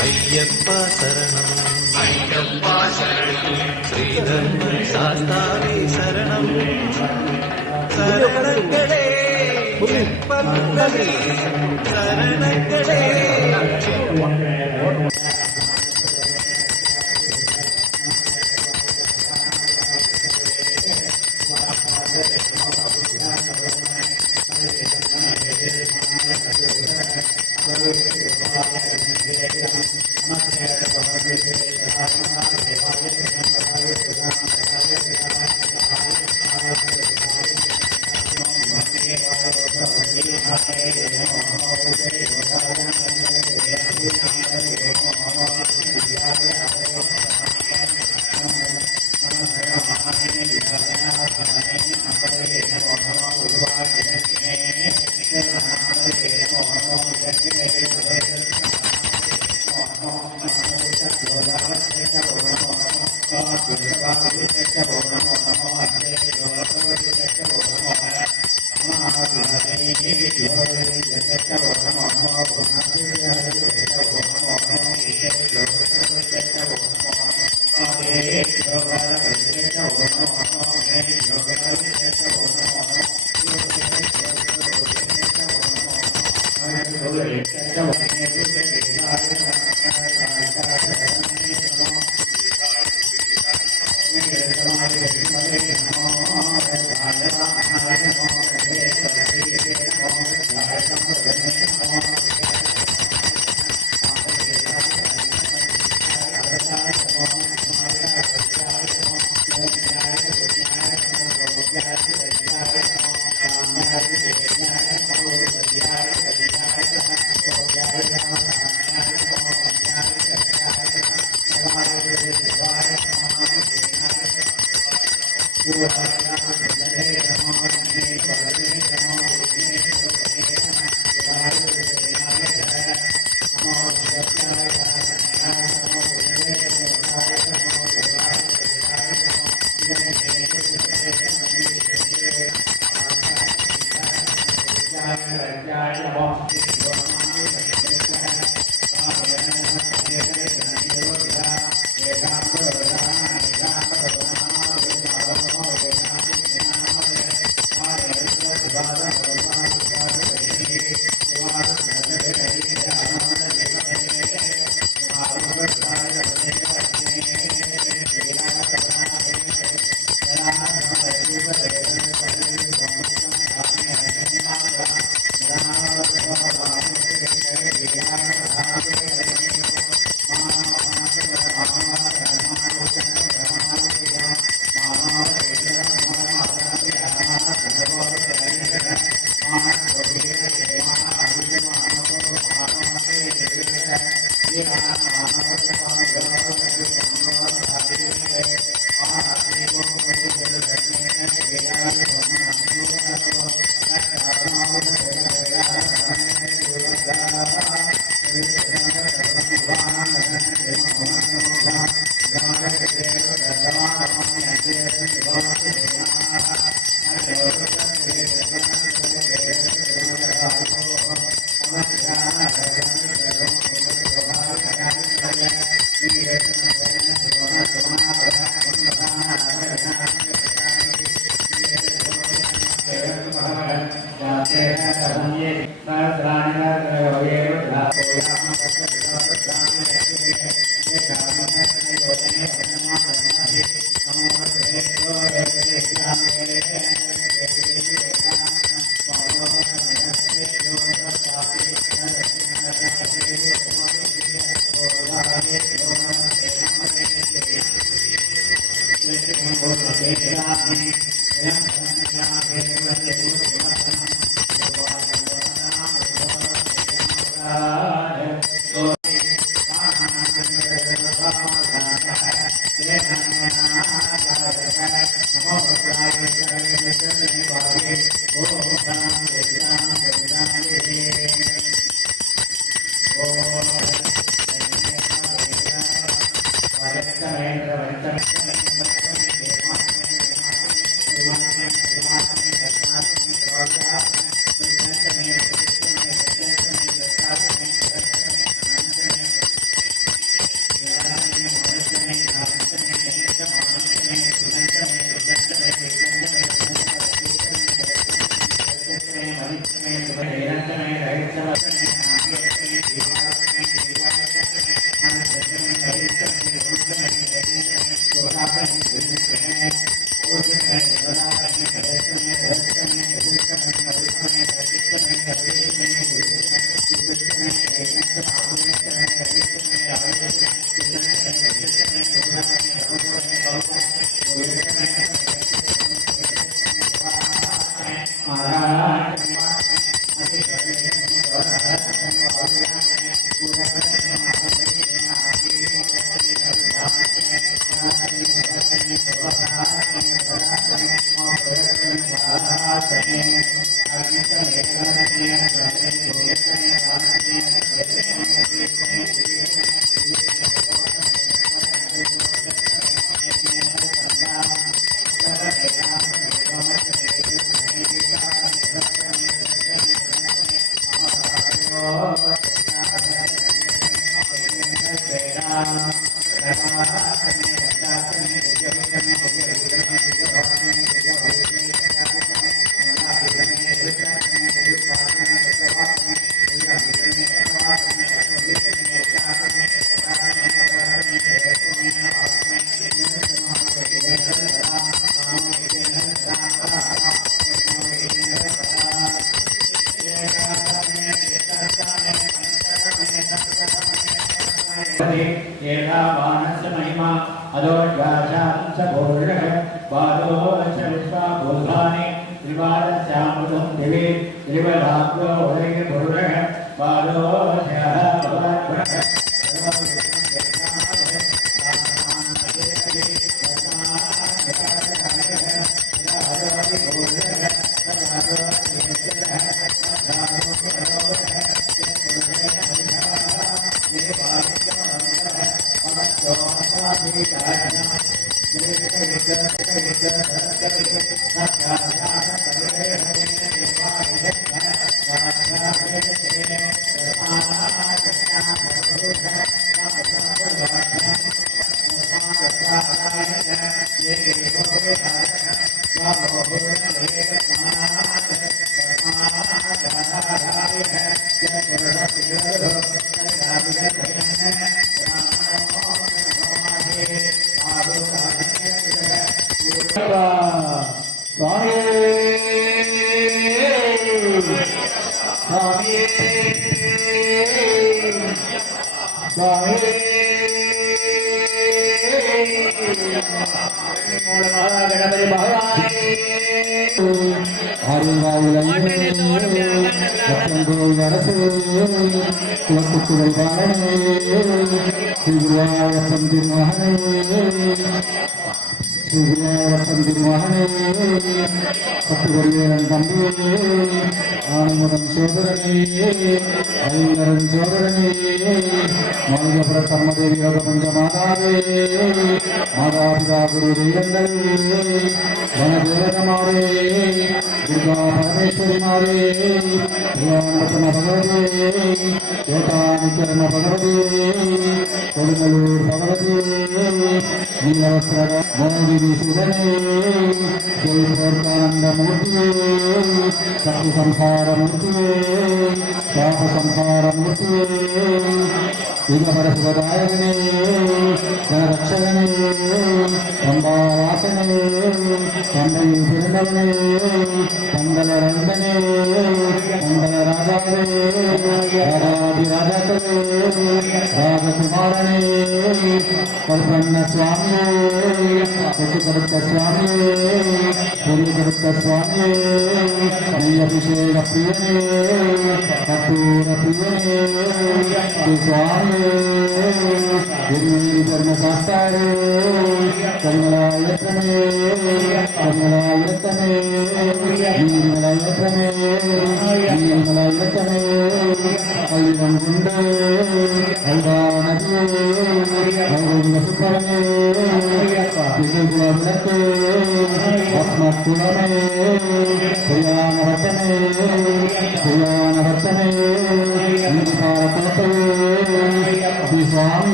ஐயப்பா சரணம் ஐயப்பா சரணம் ஸ்ரீதர்ம சாஸ்தாவே சரணம் சரணங்களே சரணங்களே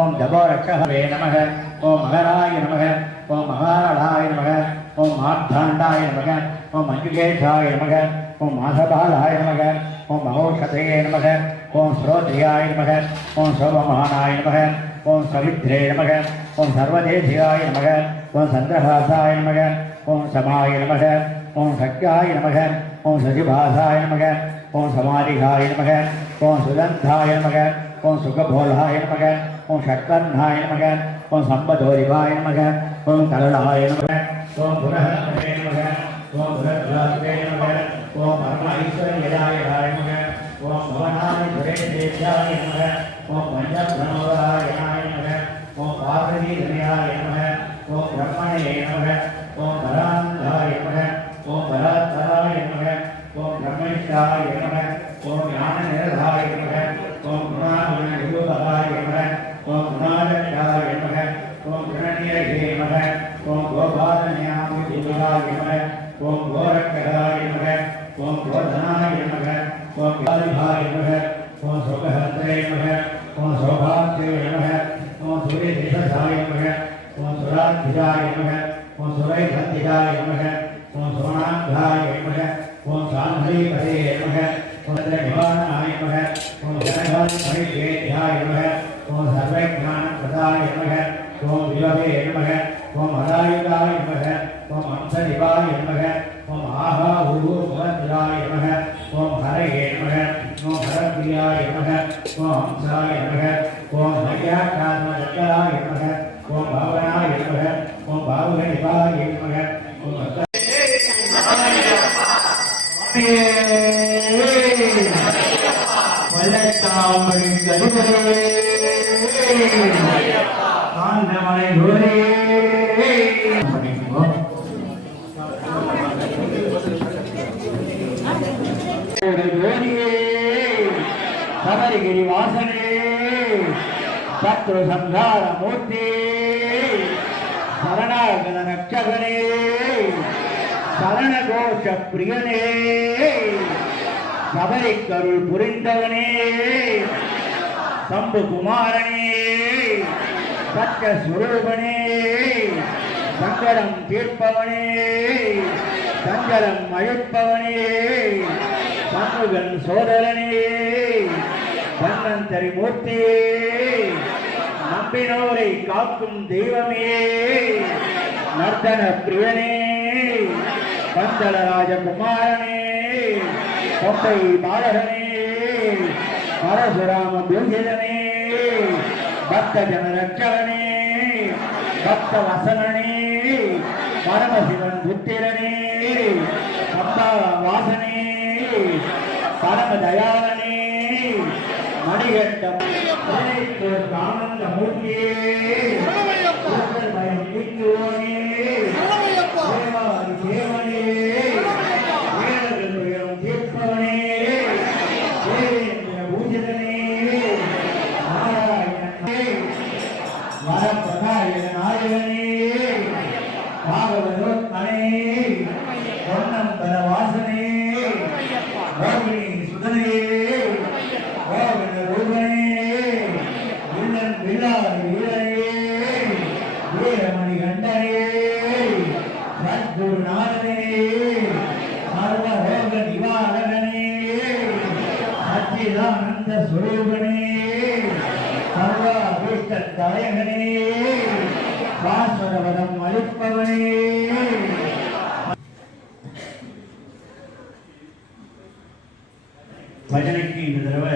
ओम जबोरक्षवे नमः ओम मगराय नमः ओम महाराणाय नमः ஓம் மார்த்தாண்டாய நமக, ஓம் மஞ்சுகேஷாய நமக, ஓம் மாசபாலாய நமக, ஓம் மகோஷதயே நமக, ஓம் ஸ்ரோத்ரியாய நமக, ஓம் சோபமானாய நமக, ஓம் சவித்ரே நமக, ஓம் சர்வதேசியாய நமக, ஓம் சந்திரஹாசாய நமக, ஓம் சமாய நமக, ஓம் சக்யாய நமக, ஓம் சசிபாசாய நமக, ஓம் சமாரிகாய நமக, ஓம் சுகந்தாய நமக, ஓம் சுகபோலாய நமக, ஓம் ஷட்கர்ணாய நமக, ஓம் சம்பதோரிவாய நமக, ஓம் கருணாய நமக, ஓம் புரஹத்ரே நமக, ஓம் புரத்ராத்ரே நமக, ஓம் பரம ஐஸ்வர்யதாய நமக, ஓம் பவனாய சுரேஷேஷாய நமக, ஓம் பஞ்சப்ரணோதாய நமக, ஓம் பார்வதி தனயாய நமக, ஓம் பிரம்மணே நமக, ஓம் பராந்தாய நமக, ஓம் பராத்தராய நமக, ஓம் பிரம்மேஷாய நமக, ஓம் ஞான நிரதாய நமக, ஓம் குணாகுண விபூதகாய நமக, ஓம் குணாலயாய நமக, ஓம் குணநியகே நமக, ஓம் கோபாலன்யாம விபூதாய நமக, ஓம் கோரக்கராய நமக, ஓம் கோதனாய நமக, ஓம் காலிபாய நமக, ஓம் சுகஹத்ரே நமக, ஓம் சௌபாத்ரே நமக, ஓம் சூரியதேசாய நமக, ஓம் சுராத்யாய நமக, ஓம் சுரைசந்திகாய நமக, ஓம் சோணாங்காய நமக, ஓம் சாந்தரீபதே நமக, ஓம் நிவாரணாய நமக, ஓம் ஜனகாதி பரிவேத்யாய நமக, ஓம் சர்வஜானப்ரதாய நமக, ஓம் விவவே நமக, ஓம் அதாயுதாய நமக, ஓம் அம்சநிவாய நமக, ஓம் ஆஹா ஊரு முகந்திராய நமக, ஓம் ஹரயே நமக, ஓம் ஹரப்பிரியாய நமக, ஓம் ஹம்சாய நமக, ஓம் ஹரியாகாத்மஜக்கராய நமக, ஓம் பாவனாய நமக, ஓம் பாவகணிவாய நமக, ஓம் வல்லத்தாமரை கருவரே ஆண்டமலை கோரே சபரிகிரி வாசனே சத்ரு சங்கார மூர்த்தி சரணாகத ரட்சகனே சரணகோஷ பிரியனே சபரிக்கருள் புரிந்தவனே சம்பு குமாரனே சத்யஸ்வரூபனே சங்கடம் தீர்ப்பவனே சஞ்சலம் அழிப்பவனே சண்முகன் சோதரனே தன்னந்தரி மூர்த்தியே நம்பினோரை காக்கும் தெய்வமே நர்த்தன பிரியனே பந்தள ராஜகுமாரனே கொம்பை பாலகனே பரசுராம பூஜிதனே பக்த ஜனரட்சகனே பக்த வசனனே பரமசிவன் புத்திரனே சம்பா வாசனே பரம தயாளனே மணிகண்டம் ஆனந்த மூர்த்தியே பயம் நீக்குவோனே தேவனே வேதம் தீர்ப்பவனே தேவேந்திர பூஜிதனே நாராயணனே வரப்பிரகாய நாயகனே பாகவதோத்மனே பொன்னம்பல வாசனே ரோகிணி சுதனே ரோகிண ரூபனே வில்லன் வில்லாரி வீரனே வீரமணி கண்டனே சத்குருநாதனே சர்வரோக நிவாரணனே சச்சிதானந்த ஸ்வரூபனே சர்வாபீஷ்ட தாயகனே சாஸ்வரவரம் அளிப்பவனே பஜனைக்கு இந்த தடவை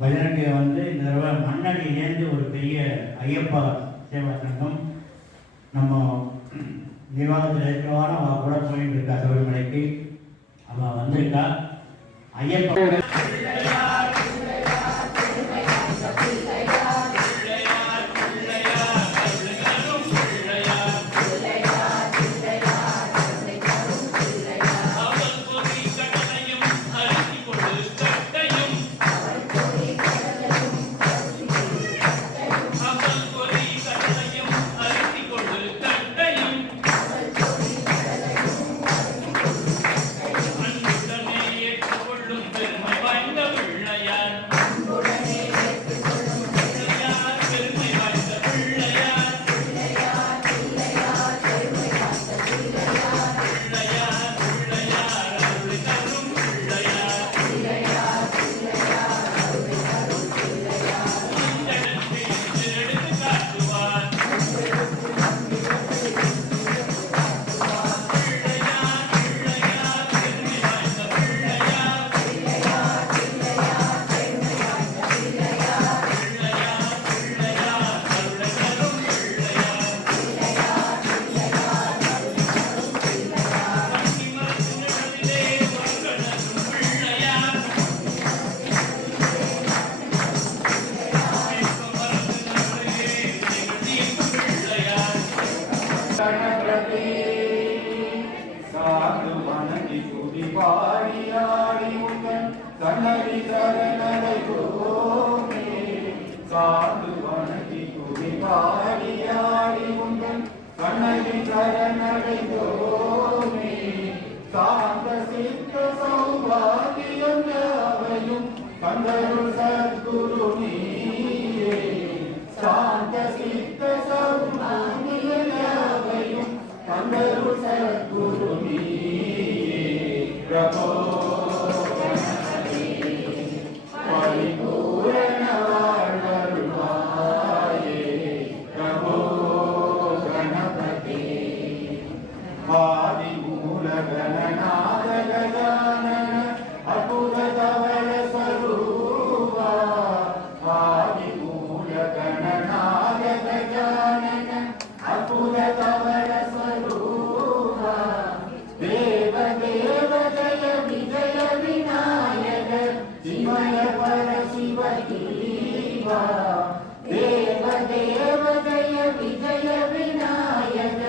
பஜனைக்கு வந்து இந்த தடவை மண்ணடியிலேருந்து ஒரு பெரிய ஐயப்பா சேவா சங்கம் நம்ம நிர்வாகத்தில் இருக்கிறவான அவள் கூட போயிட்டு இருக்கா சபரிமலைக்கு அவள் வந்திருக்கா ஐயப்பா பெருமை வாய்ந்த சரணடைந்தோமே சாந்த சித்த சௌபாகியம் யாவையும் தந்தருள் சத்குரு நீயே சாந்த சித்த சௌபாகியம் யாவையும் தந்தருள் சத்குரு நீயே பிரபோ பரிபூரண வாழ்வருள்வாயே பிரபோ கணபதி ஆதி மூல கணநாத கஜானன அற்புத தவள ஸ்வரூபா ஆதி மூல கணநாத கஜானன அற்புத தவள ஸ்வரூபா தேவ தேவ ஜய விஜய விநாயக சிமய பர சிவ ஜீவா தேவ தேவ ஜய விஜய விநாயக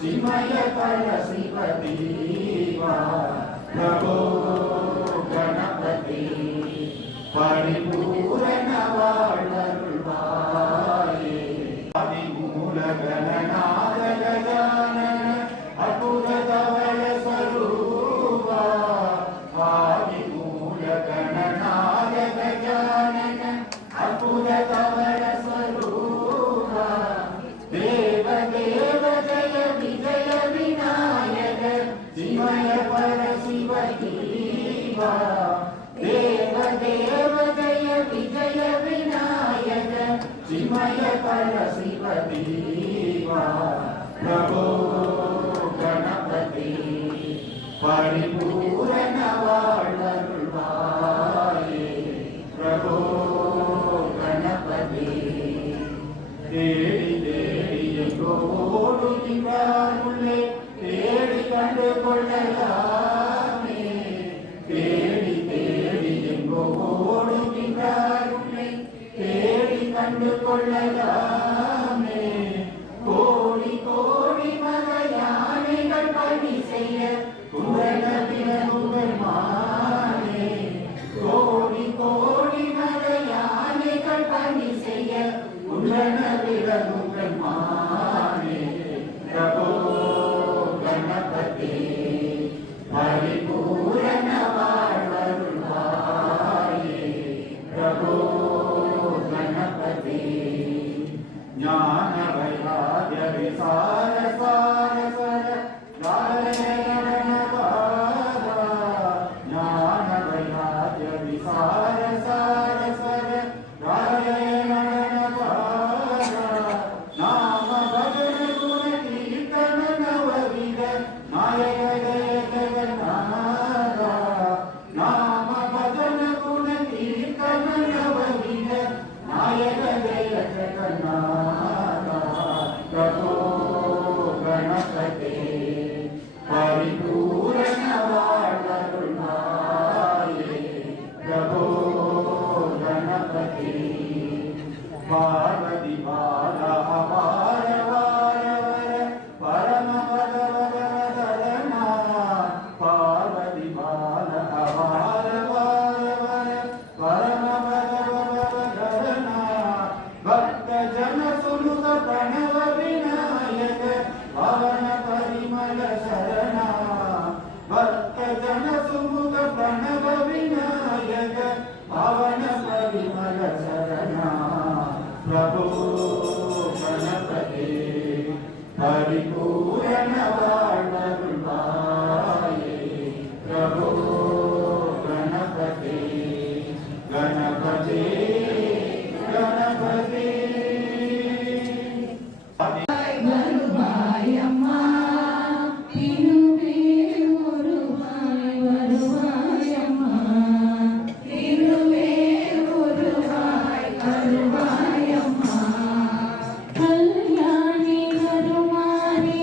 சிமய பர சிவ ஜீவா பிரபோ கணபதி பரிபூரண வாழ்வருள்வாயே ஆதி மூல கணநாத கஜானன அற்புத தவள ஸ்வரூபா ஆதி மூல கணநாத கஜானன அற்புத தவள ஸ்வரூபா தேவ தேவ ஜய விஜய விநாயக சிமய பர சிவ ஜீவா தேவ தேவ ஜய விஜய விநாயக சிமய பர சிவ ஜீவா பிரபோ கணபதி பரிபூரண வாழ்வருள்வாயே பிரபோ கணபதி தேடி தேடி எங்கோ ஓடுகின்றார் உள்ளே தேடி கண்டு கொள்ளலாமே தேடி தேடி எங்கோ ஓடுகின்றார் உள்ளே தேடி கண்டு கொள்ளலாமே கோடி கோடி மத யானைகள் பணி செய்ய குரலபிரமுகள் மானே கோடி கோடி மத யானைகள் பணி செய்ய குரலபிரமுகள் மானே பிரபோ கணபதி பரிபூரண வாழ்வருள்வாயே பிரபோ கணபதி ஞான வைராக்ய விசார சார சர நாராயண பாதா ஞான வைராக்ய விசார சார சர நாராயண பாதா நாம பஜன குண கீர்த்தன நவவித நாயக ஜய ஜகநாதா நாம பஜன குண கீர்த்தன நவவித நாயக ஜய ஜகநாதா பிரபோ கணபதி பரிபூரண வாழ்வருள்வாயே பிரபோ கணபதி பார்வதி பாலா வார வார வர பரம பத பதனா பார்வதி பாலா வார வார வர பரம பத பதனா பக்த ஜன சுனுத பிரணவ விநாயக பவன பரிமள சரணா பக்த ஜன சுமுக பிரணவ விநாயக பவன பரிமள சரணா பிரபோ கணபதி பரிபூரண வாழ்வருள்வாயே பிரபோ கணபதி கணபதி கணபதி வருவாயம்மா திருவே வருவாய் வருவாயம்மா திருவே வருவாய் வருவாயம்மா கல்யாணி வருமாரி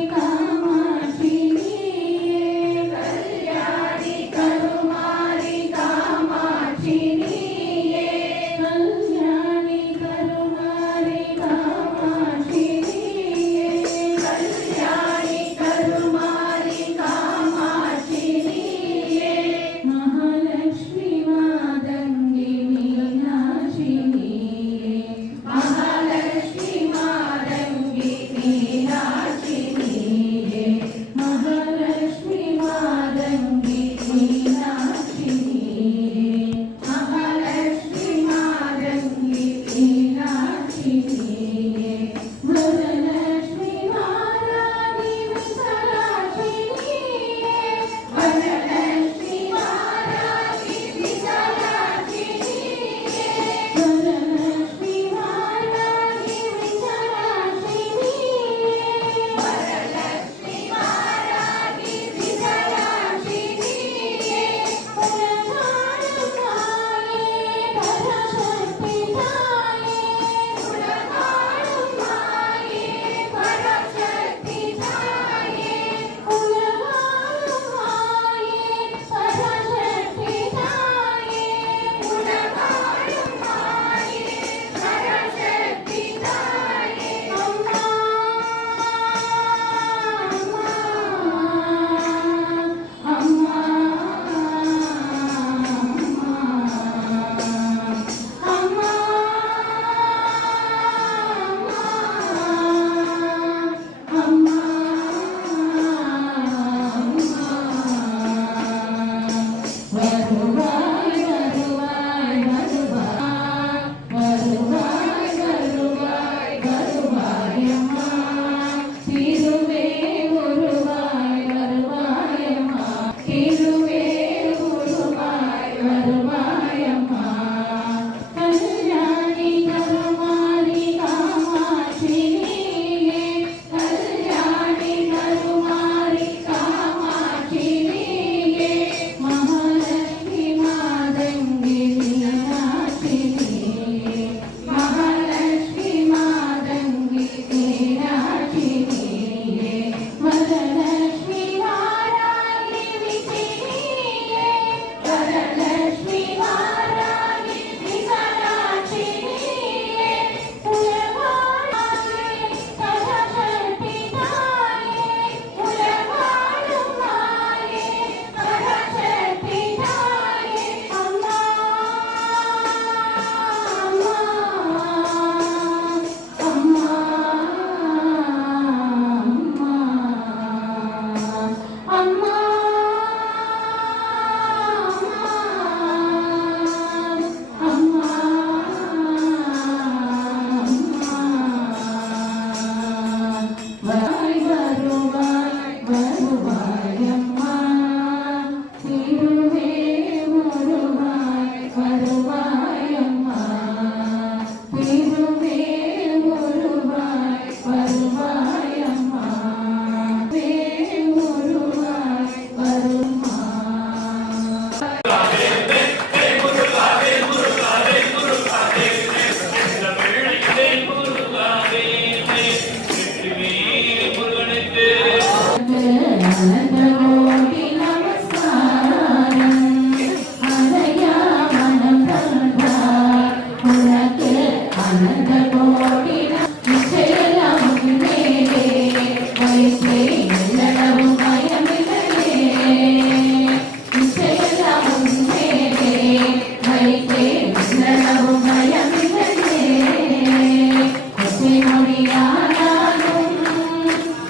மொழியானாலும்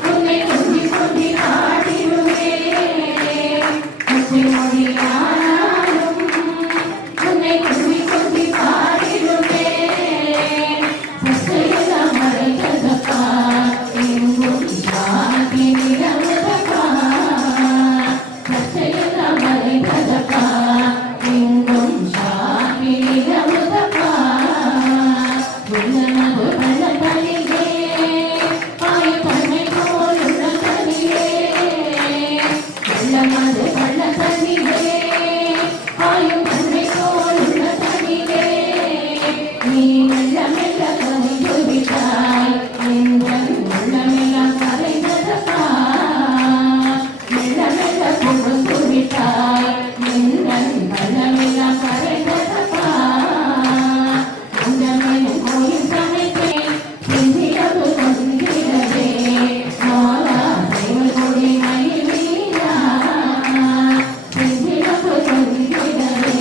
உன்னை கொஞ்சி கொஞ்சி பாடிடுவே முத்து மொழியானாலும் உன்னை கொஞ்சி கொஞ்சி பாடிடுவே சத்தையெல்லாம் மறைந்ததப்பா எங்கும் சாந்தி நிலவுதப்பா சத்தையெல்லாம் மறைந்ததப்பா எங்கும் சாந்தி நிலவுதப்பா உள்ளமது பள்ளத்தனிலே பாயப்பண்ணை போலுள்ள தனிலே உள்ளமது பள்ளத்தனிலே பாயும் பண்ணை போலுள்ள தனிலே நீ மெல்ல மெல்ல கரைந்து விட்டாய் எங்கள் உள்ளமெல்லாம் கரைந்ததப்பா மெல்ல மெல்ல புகுந்து விட்டாய் எங்கள் உள்ளமெல்லாம் கரைந்ததப்பா அந்தமேலும் கோயில் சமைத்தேன் செந்திரவு கொண்டிடவே மாலா தேவல் கொடி மயில் வீரா செந்திரவு கொண்டிடவே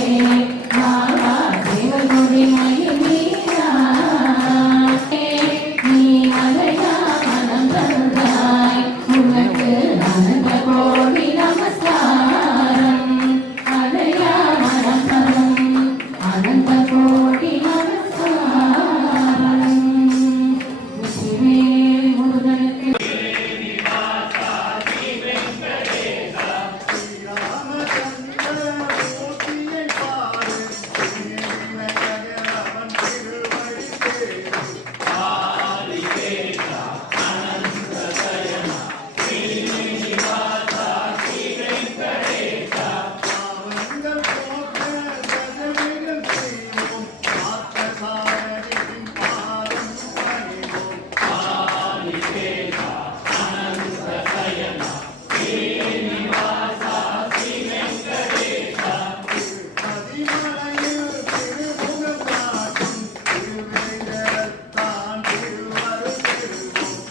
மாலா தேவல் கொடி மயில் வீரா நீ அலையா மனம் தந்தாய் உனக்கு அனந்த கோடி நமஸ்காரம் அலையா மனம் தரும் அனந்த கோடி நமஸ்காரம் சிவேல் முருகனுக்கு ராமச்சந்திரமூர்த்தியை பாரு அவன் திருவடி பாவங்கள் போக்க கஜமிகள் செய்வோம் பார்த்தசாரதியின் பாதம் பணிவோம் பதிமலையில் திருமுகம் காட்டும் திருவேங்கடத்தான் திருவருள் திருவோம்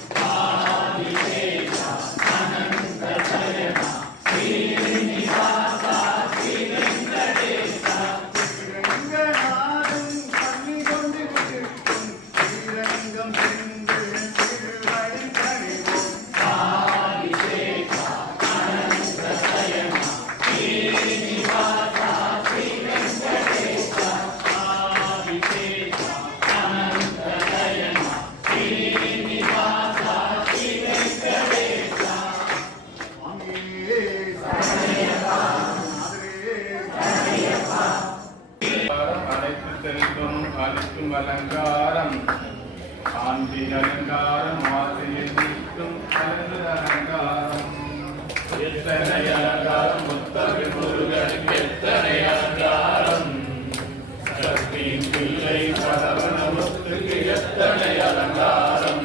ரங்கநாதன் கண்ணி கொண்டு விட்டிருக்கும் ஸ்ரீரங்கம் சென்று திருவடி பணிவோம் சுவாமியே சரணமையப்பா அனைத்து செல்வம் அனைத்தும் அலங்காரம் ஆண்டின் அலங்காரம் ஆசையில் நிற்கும் அழகு அலங்காரம் எத்தனை அலங்காரம் முத்தமிழ் முருகனுக்கு எத்தனை அலங்காரம் சக்தியின் பிள்ளை பரவனமுத்துக்கு எத்தனை அலங்காரம்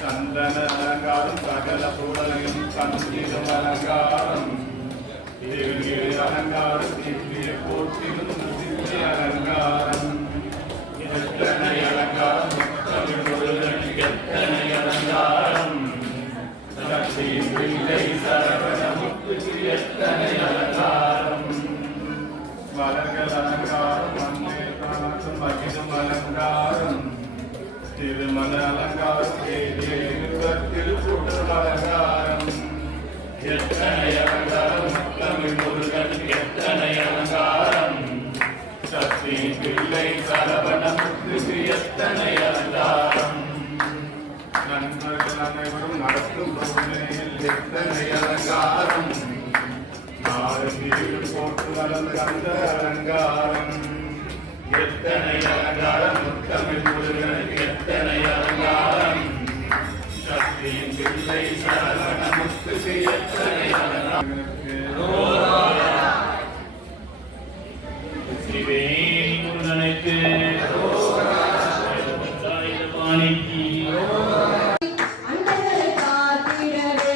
சந்தன அலங்காரம் சகல புடலையும் சந்திடும் அலங்காரம் தேவிய அலங்காரம் திவ்ய போற்றிலும் திவ்ய அலங்காரம் எத்தனை அலங்காரம் முத்தமிழ் முருகனுக்கு எத்தனை அலங்காரம் சக்தி பிள்ளை சரவணமுத்துக்கு எத்தனை அலங்காரம் மலர்கள் அலங்காரம் மண்ணே காட்டும் மகிழும் அலங்காரம் திருமண அலங்காரம் திருக்கூட்டம் அலங்காரம் எத்தனை அலங்காரம் தமிழ் முருகனுக்கு எத்தனை அலங்காரம் சக்தி பிள்ளை சரவணமுத்துக்கு எத்தனை அலங்காரம் நண்பர்கள் அனைவரும் நடத்தும் பொருளையில் எத்தனை அலங்காரம் நாடு வீடு போட்டு வளர்ந்த அந்த அலங்காரம் எத்தனை அலங்காரம் முத்தமிழ் முருகனுக்கு எத்தனை அலங்காரம் சக்தியின் பிள்ளை சரவணமுத்துக்கு எத்தனை அலங்காரம் சிவேல் முருகனுக்கு வாணிக்கு அண்ணனை காத்திடவே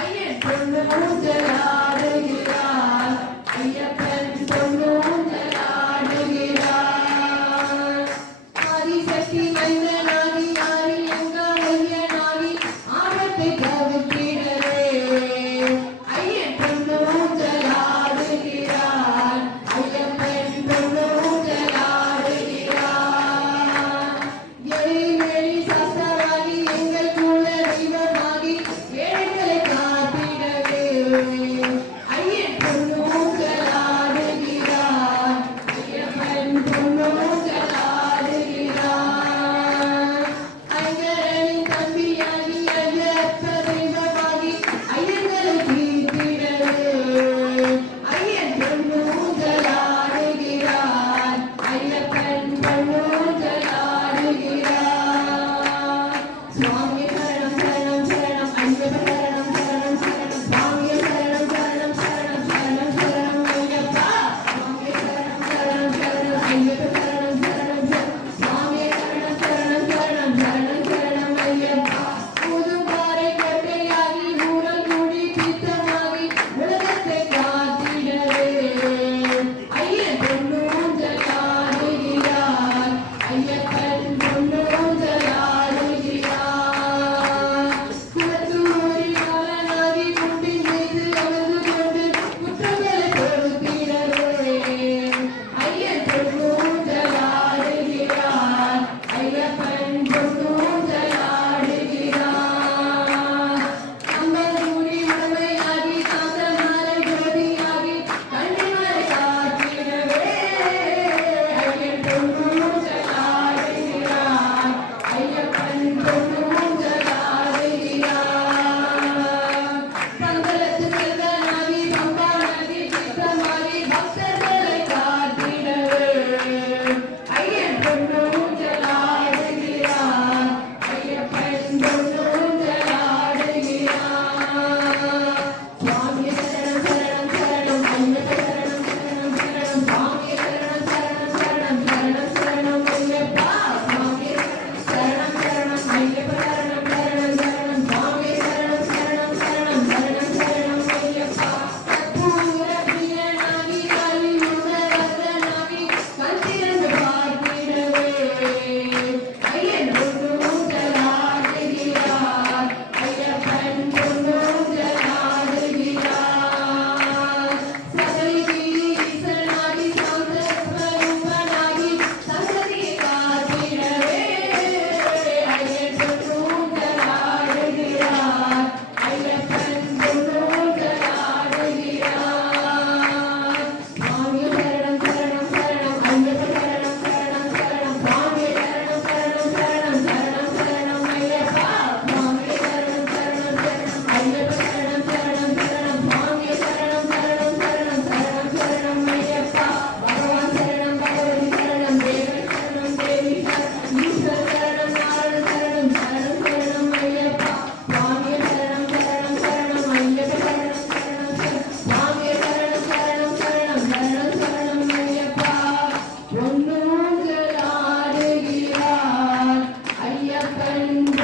ஐயன் பொண்ணு ஊஞ்சலாடுகிறார் ஐயப்பன் பொண்ணு ஊஞ்சலாடுகிறார் Hare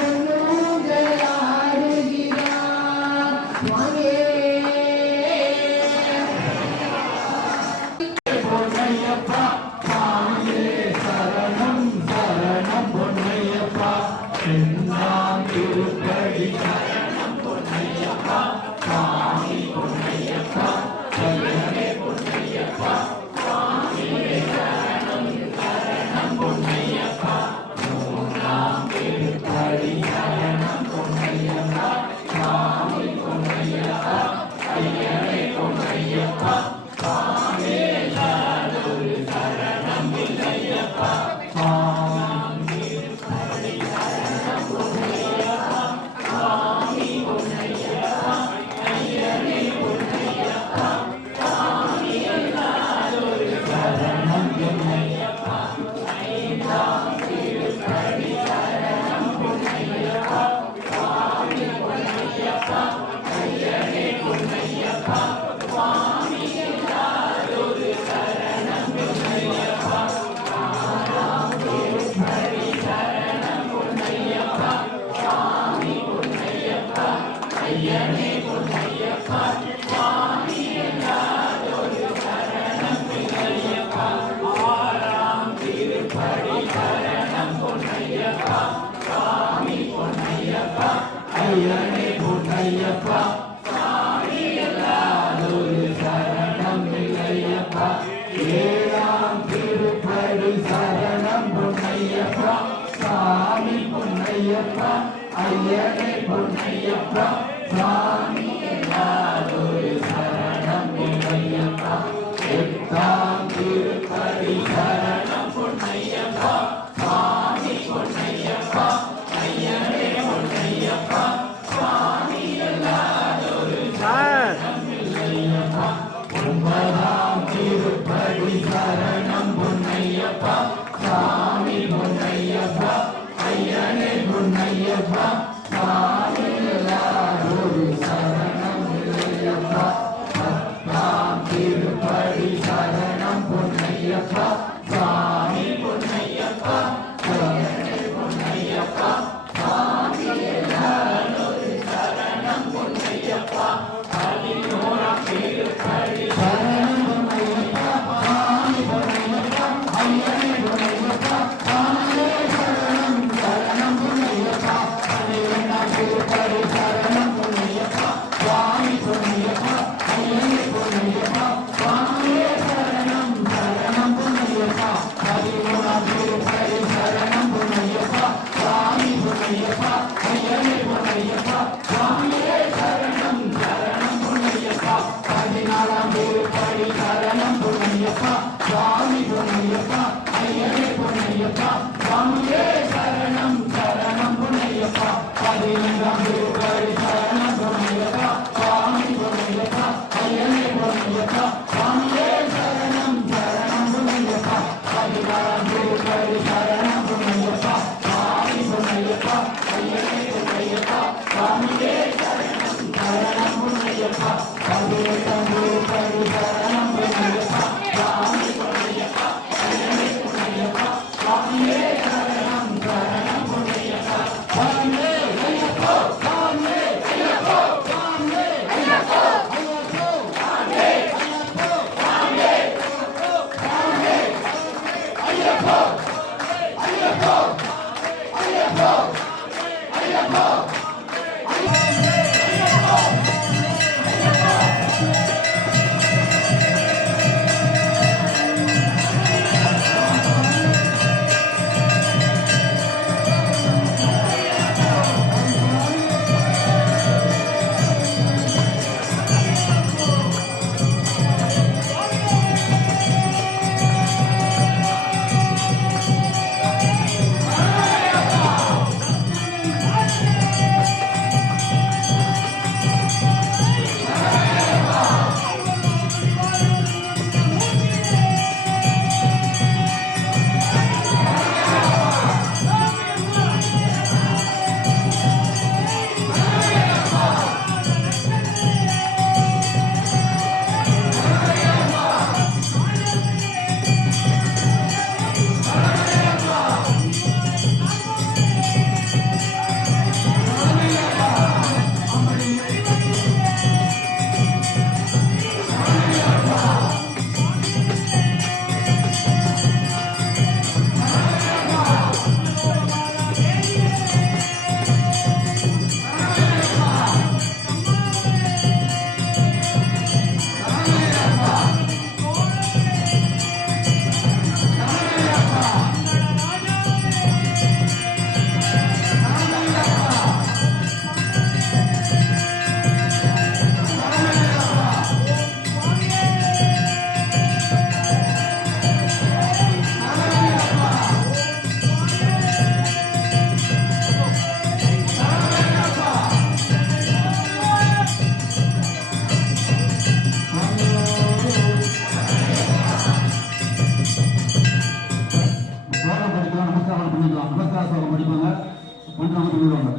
சொல்லுவாங்க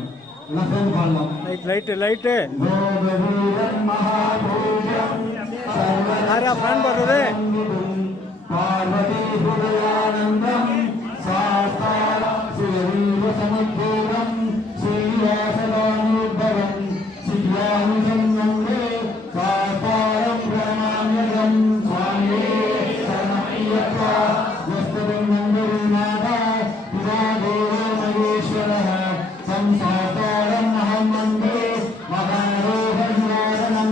எல்லாம் சேர்ந்து பாடலாம். லைட்டு யாரா ஃபேன் போடுறது? பார்வதி ஹுதயானந்தம் சாஸ்தாரம் சிவரீவ சமுத்தூரம் ஸ்ரீவாசவானுபவம் சிவானுசன்னே சாஸ்தாரம் பிரணாம்யகம் சுவாமியே சரணமய்யப்பா வஸ்துதம் மந்திரநாதா பிதா தேவோ மகேஸ்வரः संसारं अहं वन्दे महारोहणं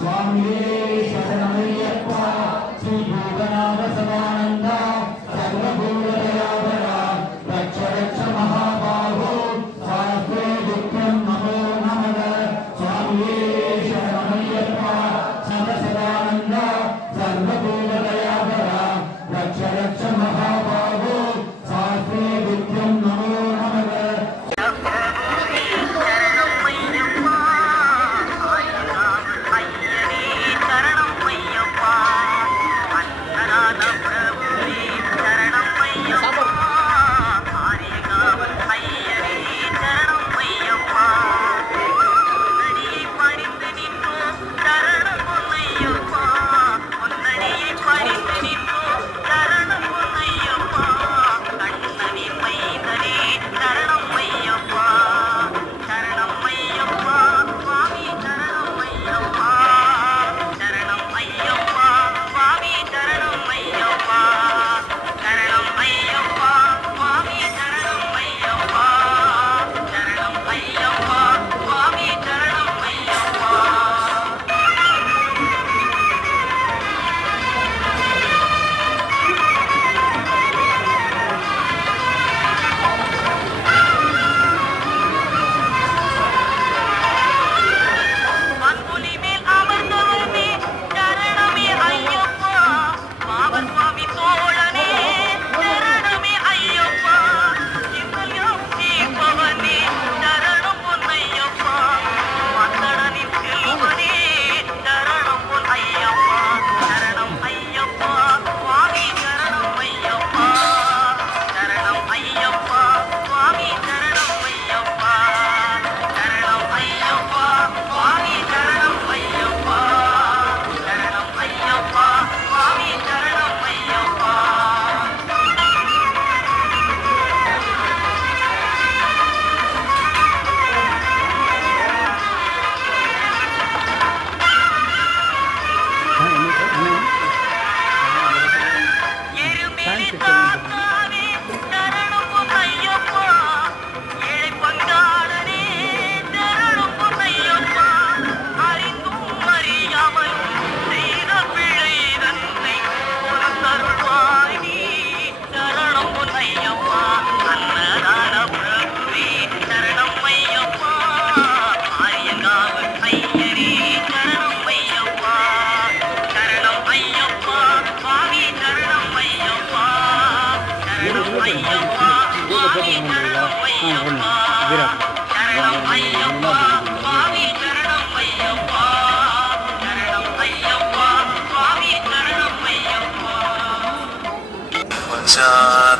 स्वामिये शरणमय्यप्पा श्रीभूतनाथ सदानन्द सर्वभूतदयाभरा रक्ष रक्ष महाबाहो शास्त्रे दुःखं नमो नमः स्वामिये शरणमय्यप्पा सदानन्द सर्वभूतदयाभरा रक्ष रक्ष महाबाहो शास्त्रे दुःखं नमो नमः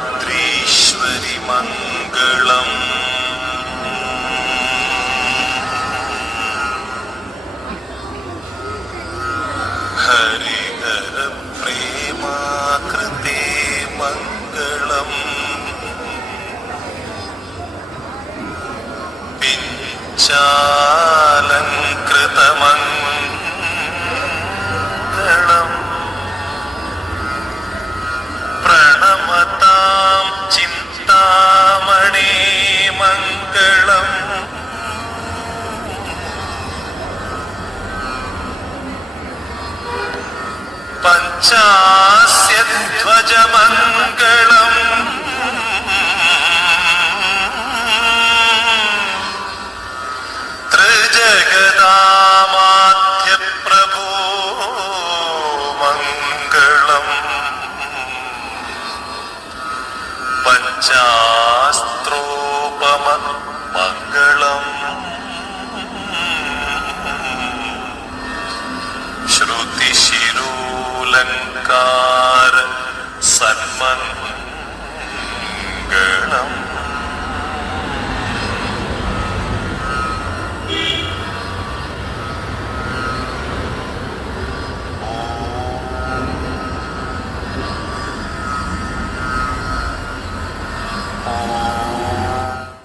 चात्रेश्वरि मङ्गलम् हरिहर प्रेमाकृते मङ्गलम् पिञ्चालङ्कृतमङ्गलम् प्रणमतां चिन्तामणे मङ्गलम् पञ्चास्य ध्वजमङ्गलम् त्रिजगदामाध्यप्रभो मङ्गलम् पञ्चास्त्रोपम मङ्गलम् श्रुतिशिरोलङ्कार सन्मङ्गलम्